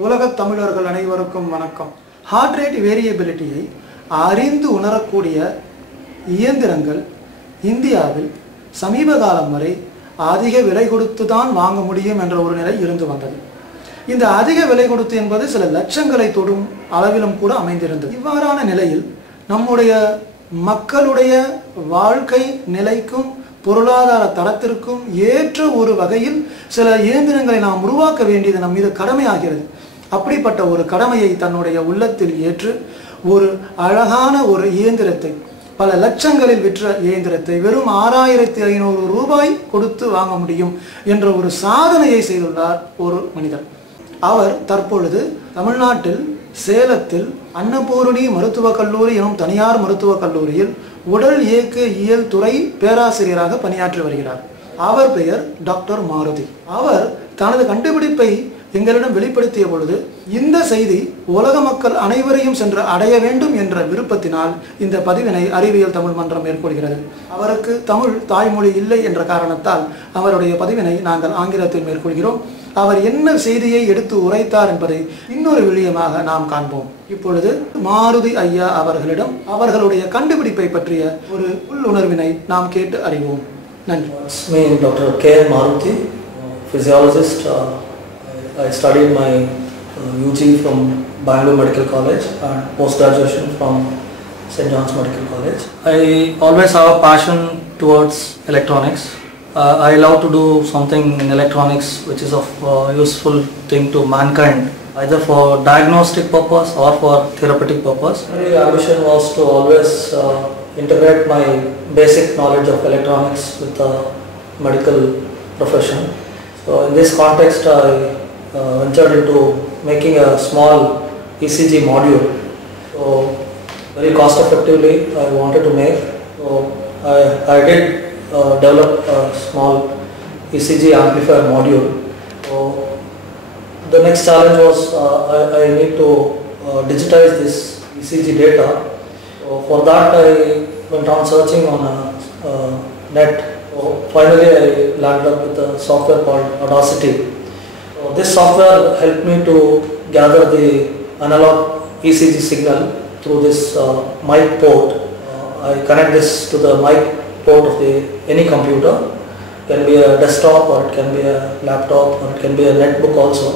உலகத் தமிழர்கள் அனைவருக்கும் வணக்கம். ஹார்ட் ரேட் வேரியபிலிட்டியை அறிந்து உணரக்கூடிய இயந்திரங்கள் இந்தியாவில் சமீப காலம் வரை அதிக விலை கொடுத்து தான் வாங்க முடியும் என்ற ஒரு நிலை இருந்து வந்தது. இந்த அதிக விலை கொடுத்து என்பது சில லட்சங்களை தொடும் அளவிலும் கூட அமைந்திருந்தது. இவ்வாறான நிலையில் நம்முடைய மக்களுடைய வாழ்க்கை நிலைக்கும் பொருளாதார தரத்திற்கும் ஏற்ற ஒரு வகையில் சில இயந்திரங்களை நாம் உருவாக்க வேண்டியது நம் மீது கடமையாகிறது. அப்படிப்பட்ட ஒரு கடமையை தன்னுடைய உள்ளத்தில் ஏற்று ஒரு அழகான ஒரு இயந்திரத்தை, பல லட்சங்களில் விற்ற இயந்திரத்தை வெறும் 6500 ரூபாய் கொடுத்து வாங்க முடியும் என்ற ஒரு சாதனையை செய்துள்ளார் ஒரு மனிதர். அவர் தற்பொழுது தமிழ்நாட்டில் சேலத்தில் அன்னபூரணி மருத்துவக் கல்லூரி எனும் தனியார் மருத்துவக் கல்லூரியில் உடல் இயக்க இயல் துறை பேராசிரியராக பணியாற்றி வருகிறார். அவர் பெயர் டாக்டர் மாருதி. அவர் தனது கண்டுபிடிப்பை எங்களிடம் வெளிப்படுத்திய பொழுது இந்த செய்தி உலக மக்கள் அனைவரையும் சென்று அடைய வேண்டும் என்ற விருப்பத்தினால் இந்த பதிவினை அறிவியல் தமிழ் மன்றம் மேற்கொள்கிறது. அவருக்கு தமிழ் தாய்மொழி இல்லை என்ற காரணத்தால் அவருடைய பதிவினை நாங்கள் ஆங்கிலத்தில் மேற்கொள்கிறோம். அவர் என்ன செய்தியை எடுத்து உரைத்தார் என்பதை இன்னொரு விளியமாக நாம் காண்போம். இப்பொழுது மாருதி ஐயா அவர்களிடம் அவர்களுடைய கண்டுபிடிப்பை பற்றிய ஒரு உள்ளுணர்வினை நாம் கேட்டு அறிவோம். நன்றி. Dr. Maruthy, physiologist. I studied my UG from Bangalore Medical College and post-graduation from St. John's Medical College. I always have a passion towards electronics. I love to do something in electronics which is of useful thing to mankind, either for diagnostic purpose or for therapeutic purpose. My ambition was to always integrate my basic knowledge of electronics with the medical profession. So in this context, I ventured into making a small ECG module. So very cost effectively I wanted to make. So I did develop a small ECG amplifier module. So the next challenge was I need to digitize this ECG data. So for that I went on searching on net. So finally I landed up with a software called Audacity. This software helped me to gather the analog ECG signal through this mic port. I connect this to the mic port of any computer. It can be a desktop or it can be a laptop or it can be a netbook also.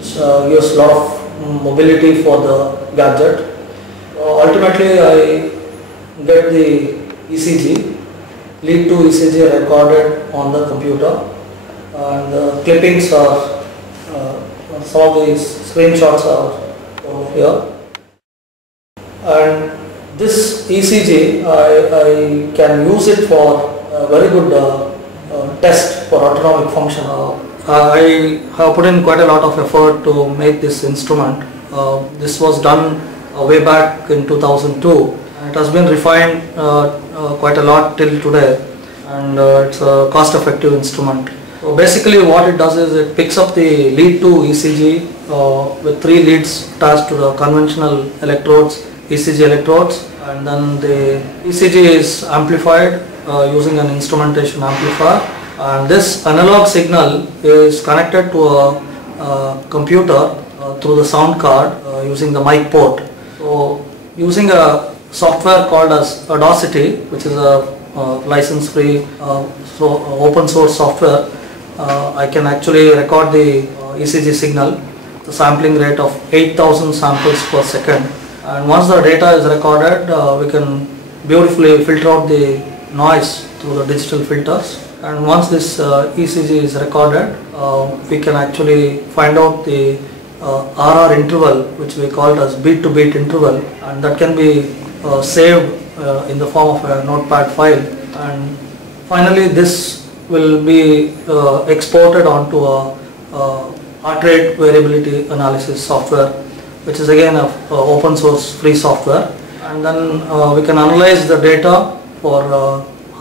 It gives a lot of mobility for the gadget. Ultimately I get the ECG, lead to ECG recorded on the computer, and the clippings are some of these screenshots are over here. And this ECG I can use it for a very good test for autonomic function. I have put in quite a lot of effort to make this instrument. This was done way back in 2002. It has been refined quite a lot till today, and it's a cost-effective instrument. So basically what it does is it picks up the lead to ECG with 3 leads attached to the conventional electrodes, ECG electrodes, and then the ECG is amplified using an instrumentation amplifier, and this analog signal is connected to a computer through the sound card using the mic port. So using a software called as Audacity, which is a license-free open source software, I can actually record the ECG signal, the sampling rate of 8000 samples per second, and once the data is recorded we can beautifully filter out the noise through the digital filters, and once this ECG is recorded we can actually find out the RR interval, which we call it as beat to beat interval, and that can be saved in the form of a notepad file, and finally this will be exported onto a heart rate variability analysis software, which is again a open source free software, and then we can analyze the data for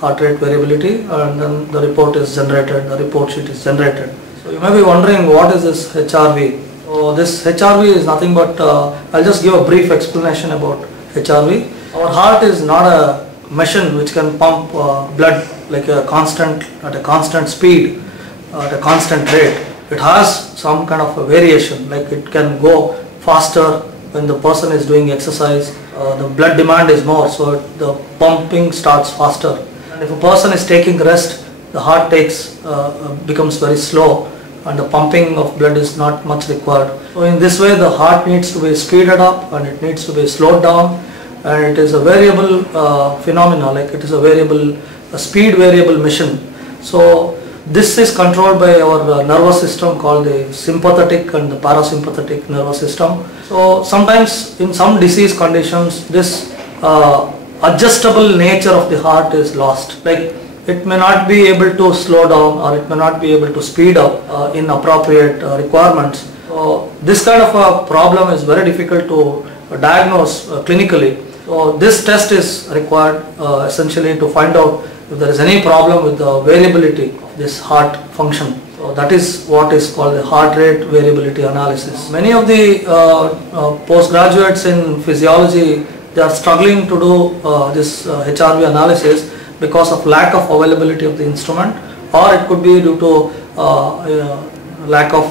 heart rate variability, and then the report is generated, the report sheet is generated. So you may be wondering, what is this HRV? So this HRV is nothing but, I'll just give a brief explanation about HRV. Our heart is not a machine which can pump blood like at a constant speed, at a constant rate. it has some kind of a variation, like it can go faster when the person is doing exercise, the blood demand is more, so the pumping starts faster. And if a person is taking rest, the heart becomes very slow and the pumping of blood is not much required. So in this way the heart needs to be speeded up and it needs to be slowed down, and it is a variable phenomena, like it is a speed variable mission. So this is controlled by our nervous system called the sympathetic and the parasympathetic nervous system. So sometimes in some disease conditions this adjustable nature of the heart is lost, like it may not be able to slow down or it may not be able to speed up in appropriate requirements. So this kind of a problem is very difficult to diagnose clinically. So this test is required essentially to find out if there is any problem with the variability of this heart function. So that is what is called the heart rate variability analysis. Many of the postgraduates in physiology, they are struggling to do this HRV analysis because of lack of availability of the instrument, or it could be due to lack of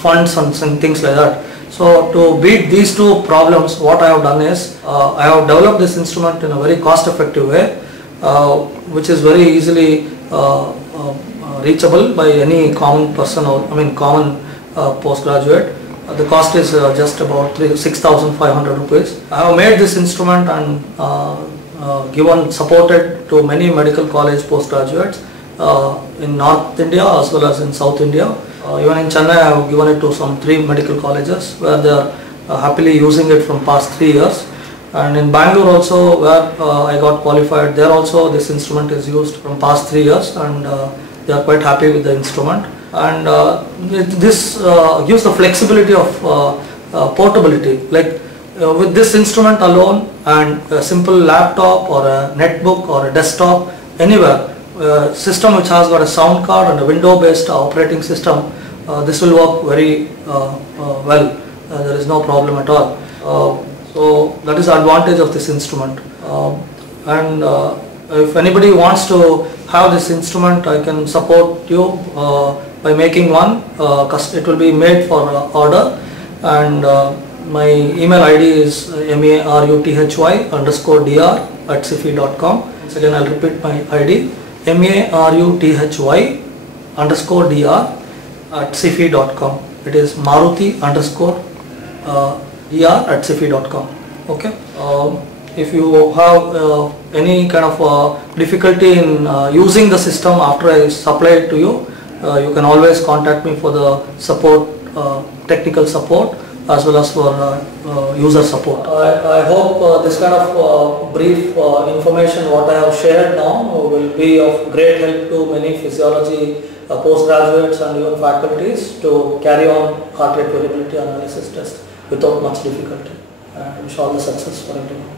funds and things like that. So to beat these two problems, what I have done is I have developed this instrument in a very cost effective way, which is very easily reachable by any common person or common postgraduate. The cost is just about 6,500 rupees. I have made this instrument and supported to many medical college postgraduates in North India as well as in South India. Even in Chennai, I have given it to some 3 medical colleges where they are happily using it from past 3 years. And in Bangalore also, where I got qualified, there also this instrument is used from past 3 years, and they are quite happy with the instrument. And this gives the flexibility of portability. Like with this instrument alone and a simple laptop or a netbook or a desktop, anywhere, system which has got a sound card and a window based operating system, this will work very well. There is no problem at all. So that is the advantage of this instrument. And if anybody wants to have this instrument, I can support you by making one. It will be made for order, and my email ID is maruthy_dr@cify.com. Once again, I'll repeat my ID: maruthy_dr@cify.com. It is Maruthy_dr@cify.com. Okay. If you have any kind of difficulty in using the system after I supply it to you, you can always contact me for the support, technical support, as well as for user support. I hope this kind of brief information what I have shared now will be of great help to many physiology postgraduates and even faculties to carry on heart rate variability analysis test without much difficulty. And wish all the success for everyone.